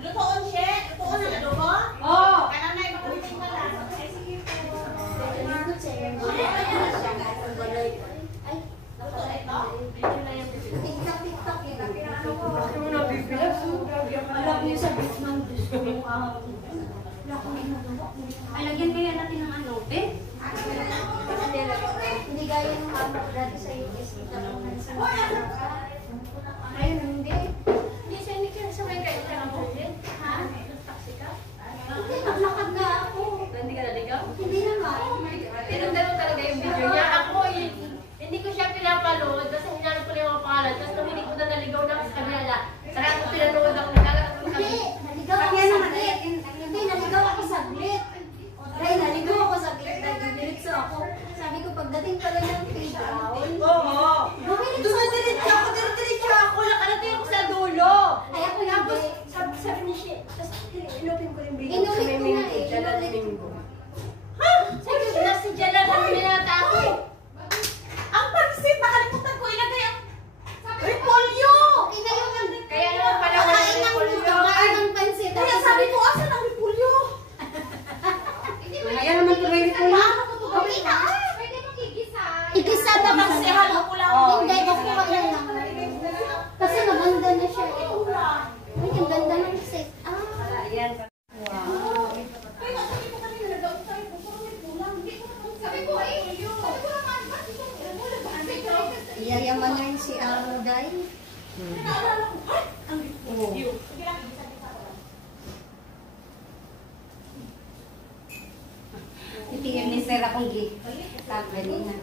Lutoon siya? Lutoon na adobo? Oo. Kanang na ibang kumiting ka lang. Sige po. Alam niyo sa Bitman, ay, lagyan kaya natin ng ano, be? Hindi gaya ng dati sa US. Ayun, hindi. Hindi siya hindi ka sa may kaya ka ng ulit. Ha? Taxi ka? Hindi, naglakad na ako. Hindi ka naligaw? Hindi naman. Tinandalo talaga yung video niya. Ako, hindi ko siya pinapalood kasi hinanap ko na yung mga pangalan. Tapos nung hindi ko na naligaw na sa kanila, saka ako pinanood ako, nagkakaroon kami. Hindi, naligaw ako saglit. Hindi, naligaw ako saglit. Dahil naligaw ako saglit. Nag-diretso ako. Sabi ko, pagdating pala ng playground. Oo. Dumidiretso ako. Diretso ako, nakarating ako sa dulo. Ay, ako hindi. Sabi ni siya, tapos inupin ko yung video. Inulit ko na eh. Jalan Mingo. Ha? Sabi ko na si Jalan ang minata ako. Ang pansit, nakalimutan ko ilagay ang repolyo. Kaya naman pala wala yung repolyo. Ang pansit. Kaya sabi ko, asan ang repolyo? Kaya naman ko may repolyo. Paano ko ito gawin? Pwede mo kikisa. Ikisa na kasi halo ko lang. Hindi, makuha lang lang. Kasi maganda na siya. Ay, ang ganda ng set. Ayan. Kaya sabi ko kanina, nag-out tayo ko. Pero may kulang. Hindi ko naman sabi ko, sabi ko naman, ba't ito? Yayaman na yun si Aroday. Naalala ko, ay! Ang repolyo. Sige lang, ikisa dito ako. Itingin ni Sir akong sabi na.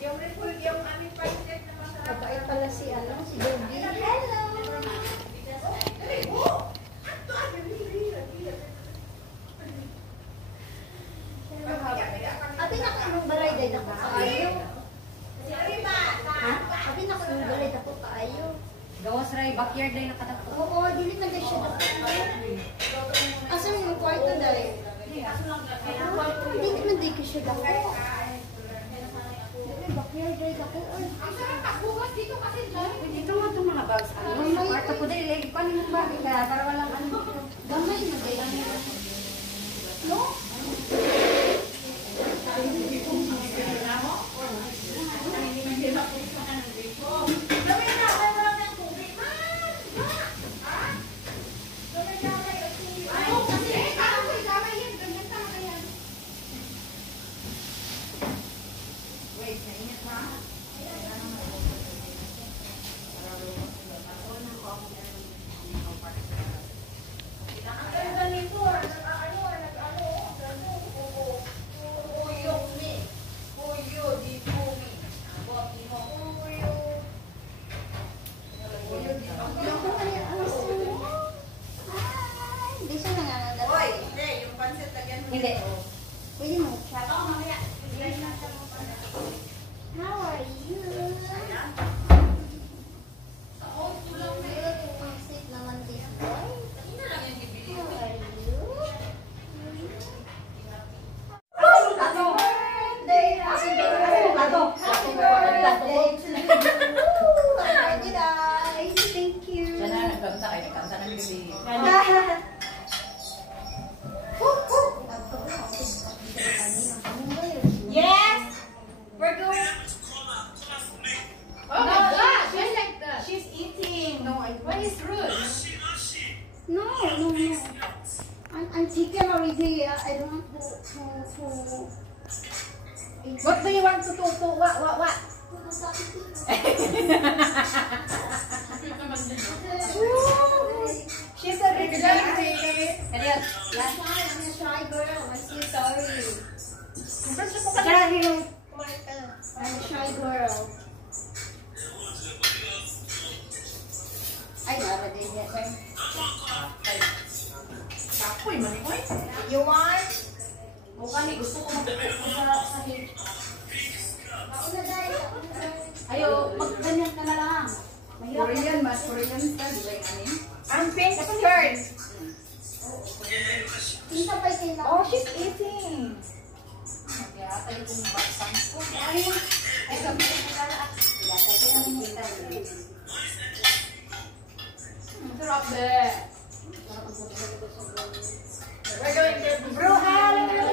Yung repolyo, yung aming pansit na masarap. Kapait pala si Dobby. Hello! Ate, nakainong balay dahil ako kaayo. Ha? Ate, nakainong balay dahil ako kaayo. Gawas ray, backyard ay nakatakot. Oo, dili man dahil siya dapat. Asan yung kwarto dahil? Dili man dahil siya dapat. Dili, backyard dahil ako. Dito nga itong mga bags. Ano sa kwarto ko dahil, lagi ko anong bag para walang ano. Gamay na dahil. No? Hindi. Pwede mo. How are you? Pang-sit naman this boy. How are you? Happy birthday! Happy birthday to you! Happy birthday! Thank you! Sana nagkamsa kayo, nagkamsa na kasi. Yes! We're going. Oh my gosh! She's like that. She's eating. No, what is rude? No. I'm chicken already. I don't want to What do you want to do? What? She's a big lady. I'm a shy girl. I'm so sorry. I'm a shy girl. Ay, narating niya. Uy, manikoy. You want? Mukha ni gusto ko magpupunta sa hip. Mauna dahil. Ayo, magganyan ka na lang. Korean style, like ano? Ang pink skirt. Tinta pa yung Oh, she's eating. Kaya tayo kung baksan ko. Ay, sabi ko na Kita. Sarap be. We're going to Bro, alam mo bro,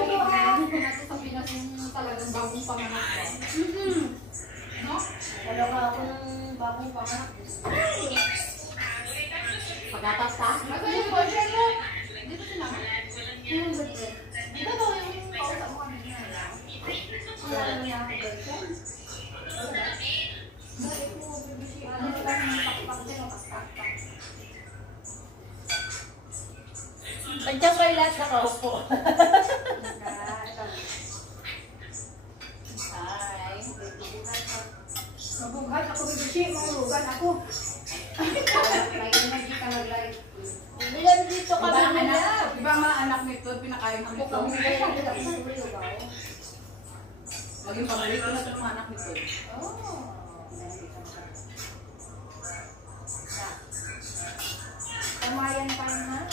Sa Pinas yung talagang bagong panganak ba? No? Wala ka akong bagong panganak. pagkatas ka. Ito yung boyfriend mo. Dito sila. Yung boyfriend. Dito daw yung kausap mo kanina. Wala naman niya ako boyfriend. Bakit mo bibisi? Ano ka nang pakpak din o pakpak? Andiyan ko yung lahat nakaupo. Hi. Mabuhat ako bibisi. Mahulugan ako. May energy ka mag-live. Bilang dito Iba kami ang nila. anak, iba ang mga anak nito, pinakain ko nito. Maging paborito na ito ng mga anak nito. Kamayan pa naman.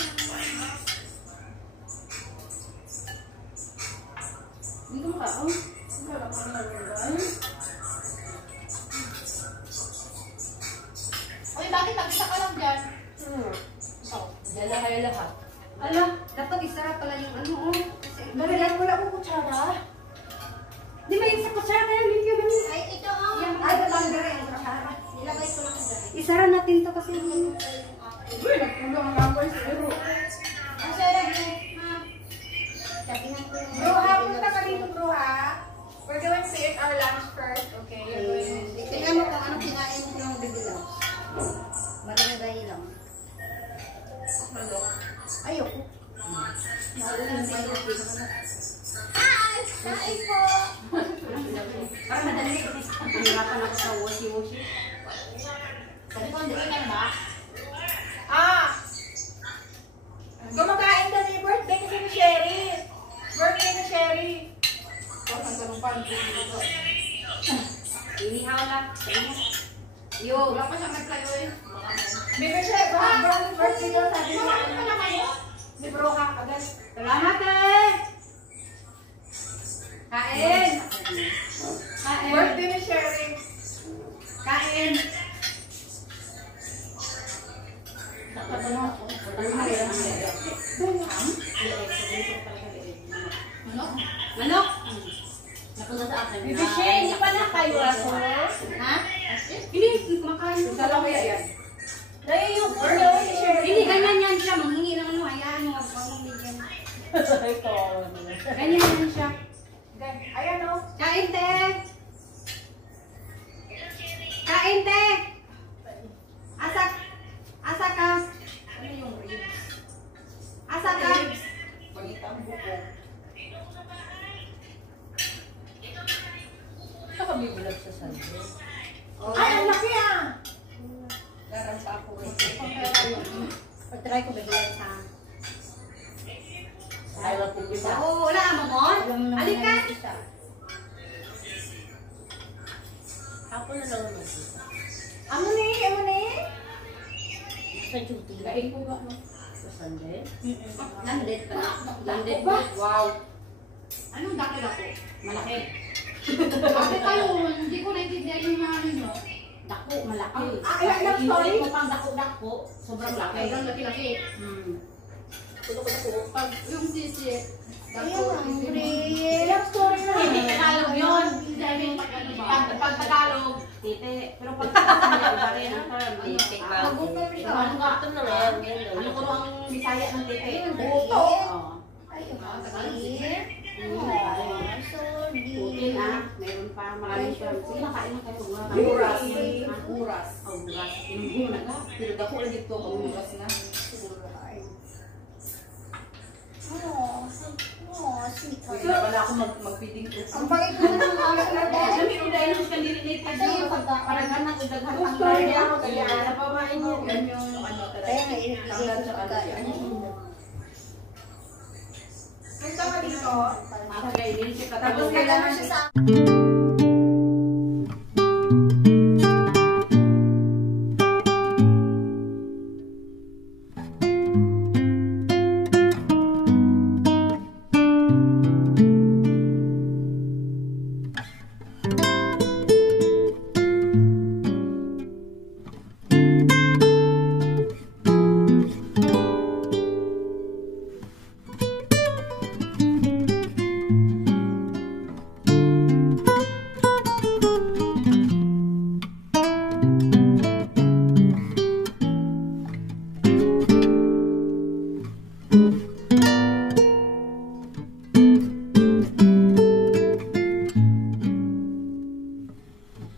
Hindi ko makaon. Wala ko naman. Uy, bakit nag-isa ka lang dyan? Diyan na kayo lahat. Ala, dapat isarap pala yung ano, oh. Nalagyan wala ko kutsara. Di ba yung sa kutsara kaya medyo mani? Ay, ito oh. Ay, lang dire ang kutsara. Ilagay ko lang dyan. Isara natin to kasi Uy, nagpulo ang langoy sa ero. Ang sarap eh. Sabihan ko yung... Bro, ha? Punta ka dito, bro, ha? We're going to eat our lunch first, okay? You're going to tingnan mo kung ano kinain mo ng bibilaw. Marami lang. Ayoko. Hi po! Para madali. Hirapan ako sa washi-washi. Sabi ko, hindi ka ba? Gumakain ka ni birthday kasi ni Sherry. Birthday ni Sherry. Ang tanong pa, hindi dito. Inihaw lang. Yo. Wala pa siyang nagkayo eh. Baby Chef, bro, birthday daw sabi ko. Kumain pa na kayo? Ni bro ha, agad. Salamat eh! Kain! Kain! Birthday ni Sherry. Kain! Manok! Napunta sa akin. Bibi Shay, hindi pa na kayo aso? Ha? Hindi, kumakain mo. Isa lang kaya yan. Dahil yung ano ni Sherry. Hindi, ganyan yan siya. Manghingi ng ano, hayaan mo. Huwag mong bigyan. Ito. Ganyan yan siya. Ayan o. Kain, te! Kain, te! Asak! Asa ka? Ano yung ribs? Asa ka? Pagitang buko. Nakabibulag sa sandal. Ay, ang laki ah! Daran pa ako. Pag-try ko bigyan sa... Ay, wag kong isa. Oo, wala mo mo? Halika! Ako na lang naman isa. Ano ni? Ano ni? Sa duty. Kain ko ba? Sa sandal. Landed pa. Landed Ba? Wow. Anong dako-dako? Malaki. Bakit tayo? Hindi ko naintindihan yung mga ano nyo. Dako, malaki. Ilang story? Hindi ko pang dako-dako. Sobrang laki. Sobrang laki-laki. Pag yung sisi, ilang story na? Hindi Tagalog yun. Pag Tagalog, tite. Pero pag Tagalog, iba rin ang term. Tite ka. Mag-google siya. Ano ka? Ito na nga. Ano ko ang Bisaya ng tite? Buto. Oo. Sorry. Putin ah. Meron pa maraming term. Sige, makain mo kayo. Buras. Ah, Buras. Oh, buras. Yung na ka. Pero dako ulit dito kung buras na. Sweet. Pwede na pala ako mag-feeding ko. Ang bait mo ng mga Alam mo, dahil nung kandilinate ka siya, parang ganang udaghan ang Story kaya. ako, Kaya, napamain mo. Yan yung ano talaga. Kaya mainit na Tanglad sa ano yan. Punta ka dito. Makagainin siya Tapos katapos kailangan siya sa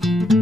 Bye.